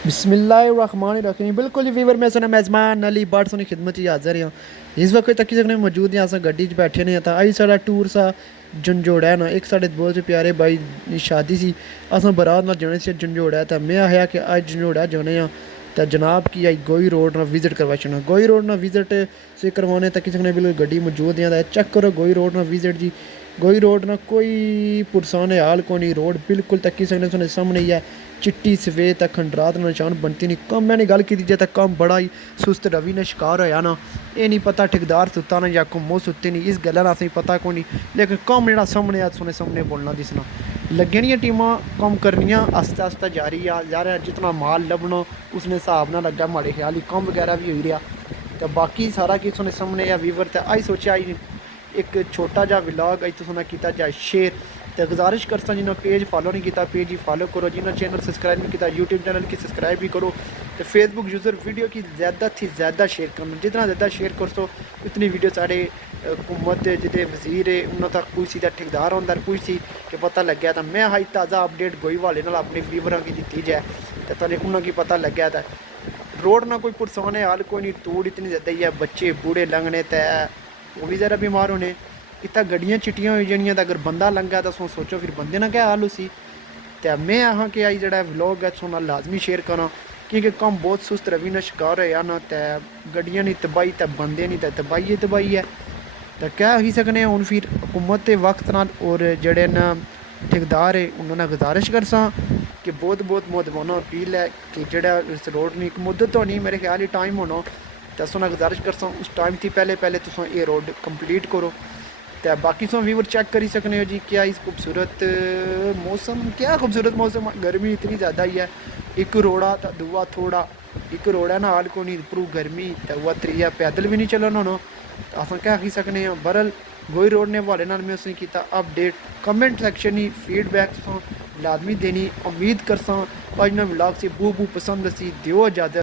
बिस्मिल्लाहिर्रहमानिर्रहीम। बिल्कुल जी वीवर, मैं सुना मेज़बान अली बट सोनी खिदमत च हाज़र हाँ। इस वक्त तक सकने मौजूद हैं। अस गड्डी च बैठे ने तो अज साढ़ा टूर सा झंझोड़ा ना। एक साढ़े बहुत प्यारे भाई दी शादी सी, अस बारात नाल जाने से झंझोड़ा। तो मैं आया कि अज झंझोड़ा जाने तो जनाब की अज गोई रोड ना विजिट करवा छड़ा। गोई रोड ना विजिट से करवाने तक सकने बिल्कुल गड्डी मौजूद है। चेक करो गोई रोड ना विजिट जी। गोई रोड ना कोई पुरसाने हाल को नहीं, रोड बिल्कुल तक्की सकने सुने सामने ही है। चिट्टी सफेद तक खंडरात निशान बनती नहीं। कम मैंने गल की जाए तो कम बड़ा ही सुस्त रवि ने शिकार होया ना। ये नहीं पता ठेकेदार सुता ना या घुम्मो सुत्ते नहीं, इस गल्ला असें पता को नहीं। लेकिन कम जो सामने सुने सामने बोलना दिसना लगे नहीं। टीमां कम करनियाँ आस्ता आस्ता जारी आ जा रहा। जितना माल लभना उसने हिसाब ना लग्गा। माड़े ख्याल ही कम वगैरह भी हो रहा। तो बाकी सारा कि सुने सामने या वीवर। तो अज सोचा एक छोटा जहा विलाग अज तुसें किया जाए शेयर। तो गुजारिश करता जिन्होंने पेज फॉलो नहीं किया पेज ही फॉलो करो। जिन्होंने चैनल सब्सक्राइब नहीं किया यूट्यूब चैनल की सब्सक्राइब भी करो। तो फेसबुक यूज़र वीडियो की ज़्यादा थी ज़्यादा शेयर करना। जितना ज़्यादा शेयर कर सो उतनी वीडियो साढ़े हुकूमत जितने वजीर है उन्होंने तक पूछी तो ठेकेदार होंगे पूछी कि पता लग्या। तो मैं हाई ताज़ा अपडेट गोई वाले नाल अपने वीवरों की दी जाए तो तुझे उन्होंने पता लग्या। तो रोड ना कोई पुरसाने हाल कोई नहीं, तूड़ इतनी ज़्यादा ही है। बच्चे बूढ़े लंघने तय वो भी ज़रा बीमार होने। इतना गड्डियाँ चिट्टियां हो जानियां। तो अगर बंदा लंघा तो सोचो फिर बंदे ना क्या हाल उसी। तो मैं आहाँ कि आई जरा व्लॉग है सोना लाजमी शेयर करा क्योंकि कम बहुत सुस्त रवि ने शिकार होया ना। तो गड्डियां नहीं तबाही तो बंदे नहीं तो तबाही तबाही है। तो क्या ही सकने हूँ फिर हुकूमत के वक्त नाल और जड़े न ठेकेदार है उन्होंने गुजारिश कर सा कि बहुत बहुत मुदबाना अपील है कि जड़ा इस रोड नहीं एक मुद्दत होनी मेरे ख्याल ही टाइम होना। तो अस गुजारिश कर उस टाइम थी पहले पहले तुम ये रोड कंप्लीट करो। तो बाकी तुम व्यूवर चेक करी सकने हो जी। क्या इस खूबसूरत मौसम, क्या खूबसूरत मौसम। गर्मी इतनी ज़्यादा ही है। एक रोड़ा तो दूआ थोड़ा, एक रोड़ा ना हाल को नहीं उपरू गर्मी तो वह त्रिया पैदल भी नहीं चलन होना। तो अस क्या आखी सकने बरल गोई रोड ने हवाले नाल मैं उसने किया अपडेट। कमेंट सैक्शन ही फीडबैक लाजमी देनी उम्मीद करसा। अज ना व्लॉग से बू पसंद सी दियो इजाजत।